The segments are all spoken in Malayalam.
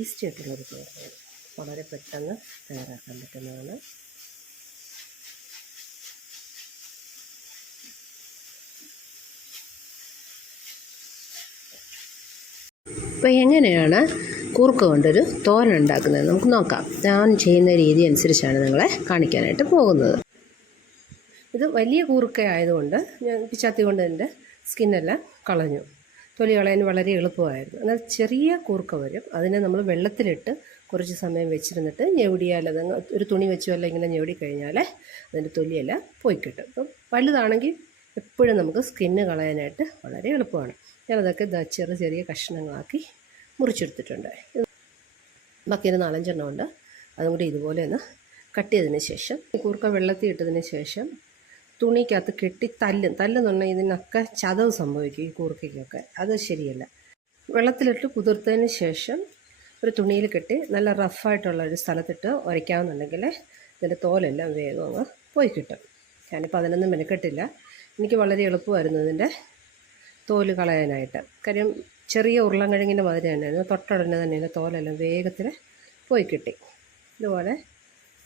ടേസ്റ്റി ആയിട്ടുള്ളൊരു തോരനാണ് വളരെ പെട്ടെന്ന് തയ്യാറാക്കാൻ പറ്റുന്നതാണ്. അപ്പോൾ എങ്ങനെയാണ് കൂർക്ക കൊണ്ടൊരു തോരൻ ഉണ്ടാക്കുന്നത്? നമുക്ക് നോക്കാം. ഞാൻ ചെയ്യുന്ന രീതി അനുസരിച്ചാണ് നിങ്ങളെ കാണിക്കാനായിട്ട് പോകുന്നത്. ഇത് വലിയ കൂർക്ക ആയതുകൊണ്ട് ഞാൻ പിച്ചാത്തി കൊണ്ട് എന്റെ സ്കിന്നെല്ലാം കളഞ്ഞു. തൊലി കളയാൻ വളരെ എളുപ്പമായിരുന്നു. എന്നാൽ ചെറിയ കൂർക്ക വരും. അതിനെ നമ്മൾ വെള്ളത്തിലിട്ട് കുറച്ച് സമയം വെച്ചിരുന്നിട്ട് ഞെവിടിയാൽ അത് ഒരു തുണി വെച്ചോ അല്ലെങ്കിൽ ഇങ്ങനെ ഞെവിടി കഴിഞ്ഞാൽ അതിന്റെ തൊലിയെല്ലാം പോയി കിട്ടും. അപ്പം വലുതാണെങ്കിൽ എപ്പോഴും നമുക്ക് സ്കിന്ന് കളയാനായിട്ട് വളരെ എളുപ്പമാണ്. ഞാനതൊക്കെ ചെറിയ ചെറിയ കഷ്ണങ്ങളാക്കി മുറിച്ചെടുത്തിട്ടുണ്ട്. ബാക്കി ഒരു നാലഞ്ചെണ്ണം ഉണ്ട്. അതും കൂടി ഇതുപോലെ ഒന്ന് കട്ട് ചെയ്തതിന് ശേഷം കൂർക്ക വെള്ളത്തിൽ ഇട്ടതിന് ശേഷം തുണിക്കകത്ത് കെട്ടി തല്ലും. തല്ലെന്ന് പറഞ്ഞാൽ ഇതിനൊക്കെ ചതവ് സംഭവിക്കും ഈ കൂർക്കയ്ക്കൊക്കെ. അത് ശരിയല്ല. വെള്ളത്തിലിട്ട് കുതിർത്തതിന് ശേഷം ഒരു തുണിയിൽ കെട്ടി നല്ല റഫായിട്ടുള്ള ഒരു സ്ഥലത്തിട്ട് ഉരയ്ക്കാമെന്നുണ്ടെങ്കിൽ ഇതിന്റെ തോലെല്ലാം വേഗം അങ്ങ് പോയി കിട്ടും. ഞാനിപ്പോൾ അതിനൊന്നും മെനക്കെട്ടില്ല. എനിക്ക് വളരെ എളുപ്പമായിരുന്നു ഇതിന്റെ തോൽ കളയാനായിട്ട്. കാര്യം ചെറിയ ഉരുളൻകിഴങ്ങിന്റെ മാതിരി തന്നെയായിരുന്നു. തൊട്ടുടനെ തന്നെ ഇതിന്റെ തോലെല്ലാം വേഗത്തിൽ പോയി കിട്ടി. ഇതുപോലെ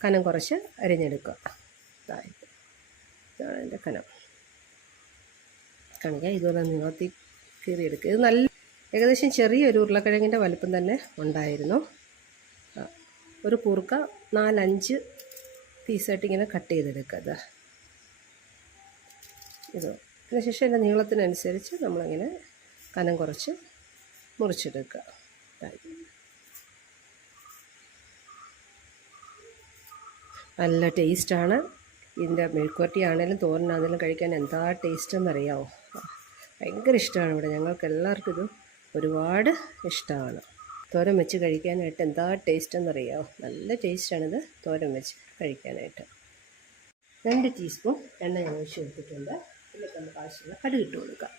കനം കുറച്ച് അരിഞ്ഞെടുക്കുക. ഇതായി ഇതാണ് എന്റെ കനം കാണിക്കാം ഇതുപോലെ നീളത്തിൽ കീറിയെടുക്കുക ഇത് നല്ല ഏകദേശം ചെറിയൊരു ഉരുളക്കിഴങ്ങിന്റെ വലുപ്പം തന്നെ ഉണ്ടായിരുന്നു. ഒരു കുറുക്ക നാലഞ്ച് പീസായിട്ട് ഇങ്ങനെ കട്ട് ചെയ്തെടുക്കുക. ഇത് ഇത് അതിനുശേഷം അതിന്റെ നീളത്തിനനുസരിച്ച് നമ്മളിങ്ങനെ കനം കുറച്ച് മുറിച്ചെടുക്കുക. നല്ല ടേസ്റ്റാണ് ഇതിന്റെ മെഴുക്കുവരട്ടി ആണെങ്കിലും തോരനാണെങ്കിലും കഴിക്കാൻ എന്താ ടേസ്റ്റ് എന്നറിയാമോ ഭയങ്കര ഇഷ്ടമാണ് ഇവിടെ. ഞങ്ങൾക്ക് എല്ലാവർക്കും ഇത് ഒരുപാട് ഇഷ്ടമാണ് തോരൻ വെച്ച് കഴിക്കാനായിട്ട് എന്താ ടേസ്റ്റ് എന്നറിയാമോ നല്ല ടേസ്റ്റാണിത് തോരൻ വെച്ച് കഴിക്കാനായിട്ട്. രണ്ട് ടീസ്പൂൺ എണ്ണ ഞാൻ ഒഴിച്ച് കൊടുത്തിട്ടുണ്ട്. ഇതിലേക്ക് നമുക്ക് ആവശ്യമുള്ള കടുക് ഇട്ട് കൊടുക്കാം.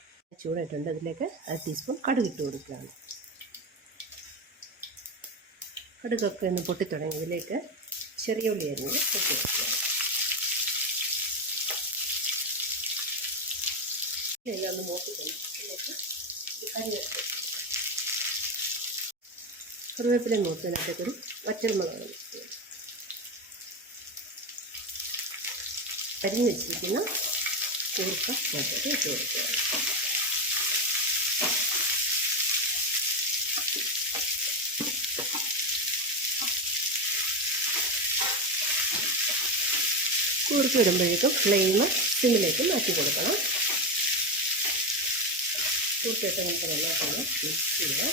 ചൂടായിട്ടുണ്ട്. അതിലേക്ക് അര ടീസ്പൂൺ കടുക് ഇട്ട് കൊടുക്കുകയാണ്. കടുകൊക്കെ ഒന്ന് പൊട്ടിത്തുടങ്ങി. ഇതിലേക്ക് ചെറിയ ഉള്ളി അരിഞ്ഞ് വയ്ക്കുക ഇതെല്ലാം ഒന്ന് കറിവേപ്പില മൂത്തതിനകത്തേക്കൊരു വറ്റൽമുളക് അരിഞ്ഞ് വെച്ചിരിക്കുന്ന കൂർക്ക മുട്ടയ്ക്ക് ഇട്ട് കൊടുക്കുക. കൂർക്ക ഇടുമ്പോഴേക്കും ഫ്ലെയിം സിമ്മിലേക്ക് മാറ്റി കൊടുക്കണം. കൂർക്കയിട്ട് നമുക്ക് നന്നായിട്ടൊന്ന് മിക്സ് ചെയ്യാം.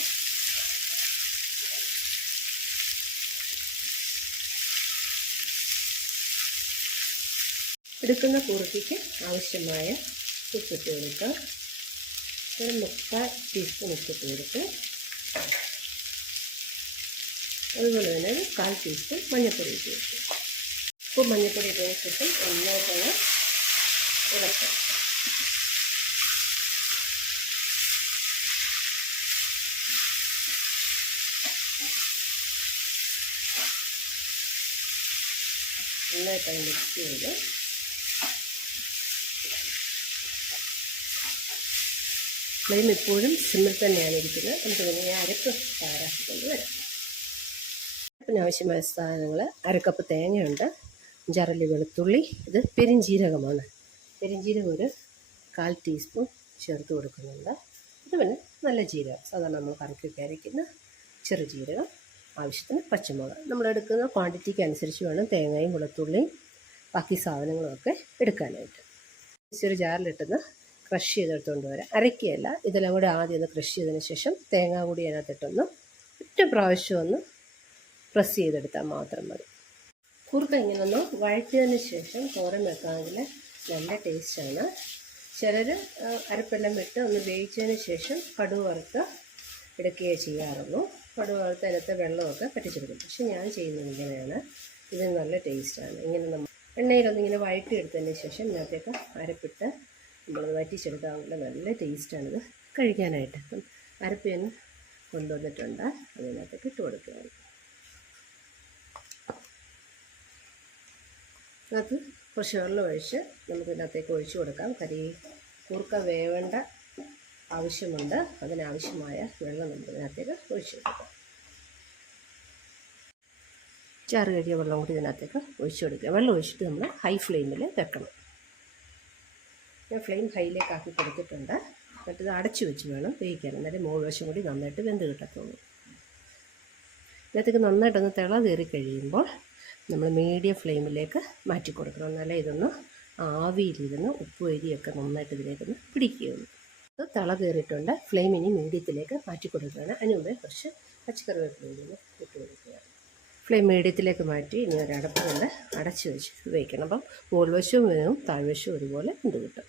എടുക്കുന്ന കുറുക്കിക്ക് ആവശ്യമായ ഉപ്പിട്ട് കൊടുക്കുക ഒരു മുക്കാൽ ടീസ്പൂൺ ഉപ്പിട്ട് കൊടുത്ത് അതുപോലെ തന്നെ ഒരു കാൽ ടീസ്പൂൺ മഞ്ഞൾപ്പൊടി ഇട്ട് കൊടുക്കുക ഉപ്പ് മഞ്ഞൾപ്പൊടി ഇട്ടതിന് ശേഷം നന്നായിട്ടൊന്ന് ഇളക്കാം. നന്നായിട്ടൊന്ന് മിക്സ് ചെയ്ത്. ഫ്ലെയിം ഇപ്പോഴും സിമ്മിൽ തന്നെയാണ് ഇരിക്കുന്നത്. നമുക്ക് പിന്നെ ഈ അരപ്പ് തയ്യാറാക്കിക്കൊണ്ട് വരാം. അരപ്പിന് ആവശ്യമായ സാധനങ്ങൾ അരക്കപ്പ് തേങ്ങയുണ്ട്. അഞ്ചാറല്ലി വെളുത്തുള്ളി. ഇത് പെരിഞ്ജീരകമാണ് പെരിഞ്ജീരകം ഒരു കാൽ ടീസ്പൂൺ ചേർത്ത് കൊടുക്കുന്നുണ്ട്. ഇത് പിന്നെ നല്ല ജീരകം. സാധാരണ നമ്മൾ കറിക്കൊക്കെ അരയ്ക്കുന്ന ചെറു ജീരകം ആവശ്യത്തിന് പച്ചമുളക്. നമ്മൾ എടുക്കുന്ന ക്വാണ്ടിറ്റിക്ക് അനുസരിച്ച് വേണം തേങ്ങയും വെളുത്തുള്ളിയും ബാക്കി സാധനങ്ങളുമൊക്കെ എടുക്കാനായിട്ട്. ഒരു ജാറിലിട്ടൊന്ന് ക്രഷ് ചെയ്തെടുത്തുകൊണ്ട് വരാം. അരയ്ക്കുകയല്ല ഇതെല്ലാം കൂടി ആദ്യം ഒന്ന് ക്രഷ് ചെയ്തതിന് ശേഷം തേങ്ങ കൂടി അതിനകത്തിട്ടൊന്ന് ഒറ്റ പ്രാവശ്യം ഒന്ന് പ്രസ് ചെയ്തെടുത്താൽ മാത്രം മതി. കുറുക്ക ഇങ്ങനെ ഒന്ന് വഴറ്റിയതിന് ശേഷം തോരൻ വെക്കാമെങ്കിൽ നല്ല ടേസ്റ്റാണ് ചിലർ അരപ്പെല്ലാം വിട്ട് ഒന്ന് വേവിച്ചതിന് ശേഷം കടുവ് വറുത്ത് എടുക്കുകയേ ചെയ്യാറുള്ളൂ. കടുവ് വറുത്ത് വെള്ളമൊക്കെ പറ്റിച്ചെടുക്കും പക്ഷെ ഞാൻ ചെയ്യുന്നത് ഇങ്ങനെയാണ്. ഇത് നല്ല ടേസ്റ്റാണ്. ഇങ്ങനെ നമ്മൾ എണ്ണയിലൊന്ന് ഇങ്ങനെ വഴറ്റിയെടുത്തതിന് ശേഷം ഇതിനകത്തേക്ക് അരപ്പിട്ട് നമ്മൾ വറ്റിച്ചെടുക്കാമെങ്കിൽ നല്ല ടേസ്റ്റാണിത് കഴിക്കാനായിട്ട് അപ്പം അരപ്പ് ഞാൻ കൊണ്ടുവന്നിട്ടുണ്ട്. അതിനകത്തേക്ക് ഇട്ട് കൊടുക്കുകയാണ്. അതിനകത്ത് കുറച്ച് വെള്ളം ഒഴിച്ച് നമുക്കിതിനകത്തേക്ക് ഒഴിച്ചു കൊടുക്കാം. കരി കൂർക്ക വേവേണ്ട ആവശ്യമുണ്ട്. അതിനാവശ്യമായ വെള്ളം നമുക്ക് ഇതിനകത്തേക്ക് ഒഴിച്ചു കൊടുക്കാം ചാറ് കഴിയ വെള്ളം കൂടി ഇതിനകത്തേക്ക് ഒഴിച്ചു കൊടുക്കുക വെള്ളം ഒഴിച്ചിട്ട് നമ്മൾ ഹൈ ഫ്ലെയിമിൽ വെക്കണം. ഞാൻ ഫ്ലെയിം ഹൈയിലേക്ക് ആക്കി കൊടുത്തിട്ടുണ്ട്. എന്നിട്ട് ഇത് അടച്ചു വെച്ച് വേണം വേവിക്കാൻ. എന്നാലേ മുകൾ വശം കൂടി നന്നായിട്ട് വെന്ത് കിട്ടത്തുള്ളൂ. ഇതിനകത്തേക്ക് നന്നായിട്ടൊന്ന് തിള കയറി കഴിയുമ്പോൾ നമ്മൾ മീഡിയം ഫ്ലെയിമിലേക്ക് മാറ്റി കൊടുക്കണം. എന്നാലേ ഇതൊന്ന് ആവിയിലിരുന്ന് ഉപ്പ് എരിയൊക്കെ നന്നായിട്ട് ഇതിലേക്കൊന്ന് പിടിക്കുകയുള്ളൂ. തിള കയറിയിട്ടുണ്ട്. ഫ്ലെയിം ഇനി മീഡിയത്തിലേക്ക് മാറ്റി കൊടുക്കുകയാണ്. അതിന് മുമ്പേ കുറച്ച് പച്ചക്കറി നിന്ന് ഇട്ട് കൊടുക്കുകയാണ്. ഫ്ലെയിം മീഡിയത്തിലേക്ക് മാറ്റി ഇനി ഒരടപ്പ് കൊണ്ട് അടച്ച് വെച്ച് ഉപയോഗിക്കണം. അപ്പം മുകൾവശവും വേവും താഴ്വശവും ഒരുപോലെ എന്ത് കിട്ടും.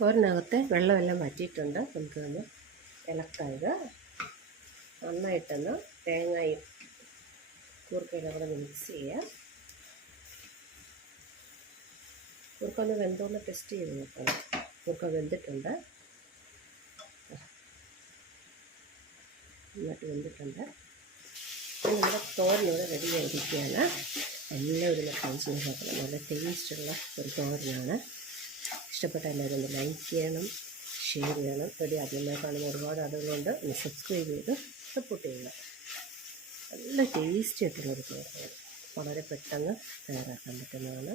തോരനകത്തെ വെള്ളമെല്ലാം മാറ്റിയിട്ടുണ്ട് നമുക്കൊന്ന് ഇളക്കായത് നന്നായിട്ടൊന്ന് തേങ്ങയും കൂർക്കയിലും കൂടെ മിക്സ് ചെയ്യാം. കൂർക്ക ഒന്ന് വെന്തോന്ന് ടെസ്റ്റ് ചെയ്ത് നോക്കണം. കൂർക്ക വെന്തിട്ടുണ്ട്. നന്നായിട്ട് വെന്തിട്ടുണ്ട്. നമ്മുടെ തോരനോട് റെഡി ആയിരിക്കുകയാണ്. എല്ലാവരും ട്രൈ ചെയ്ത് നല്ല ടേസ്റ്റുള്ള ഒരു തോരനാണ്. ഇഷ്ടപ്പെട്ട എല്ലാവരും ഒന്ന് ലൈക്ക് ചെയ്യണം ഷെയർ ചെയ്യണം. റെഡി ആദ്യമായി കാണുന്ന ഒരുപാട് ആളുകളുണ്ട്. ഒന്ന് സബ്സ്ക്രൈബ് ചെയ്ത് സപ്പോർട്ട് ചെയ്യുക നല്ല ടേസ്റ്റി ആയിട്ടുള്ളൊരു തോരനാണ്. വളരെ പെട്ടെന്ന് തയ്യാറാക്കാൻ പറ്റുന്നതാണ്.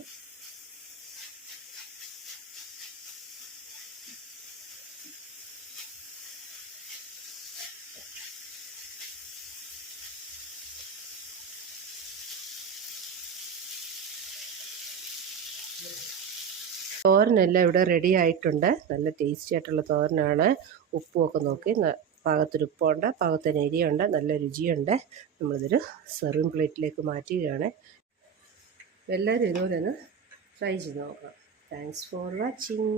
തോരനെല്ലാം ഇവിടെ റെഡി ആയിട്ടുണ്ട്. നല്ല ടേസ്റ്റി ആയിട്ടുള്ള തോരനാണ്. ഉപ്പുമൊക്കെ നോക്കി. പാകത്തിനുപ്പുണ്ട് പാകത്തിന് എരിയുണ്ട് നല്ല രുചിയുണ്ട്. നമ്മളിതൊരു സെർവിങ് പ്ലേറ്റിലേക്ക് മാറ്റുകയാണ്. എല്ലാവരും ഇതുപോലെ ഒന്ന് ട്രൈ ചെയ്ത് നോക്കാം താങ്ക്സ് ഫോർ വാച്ചിങ്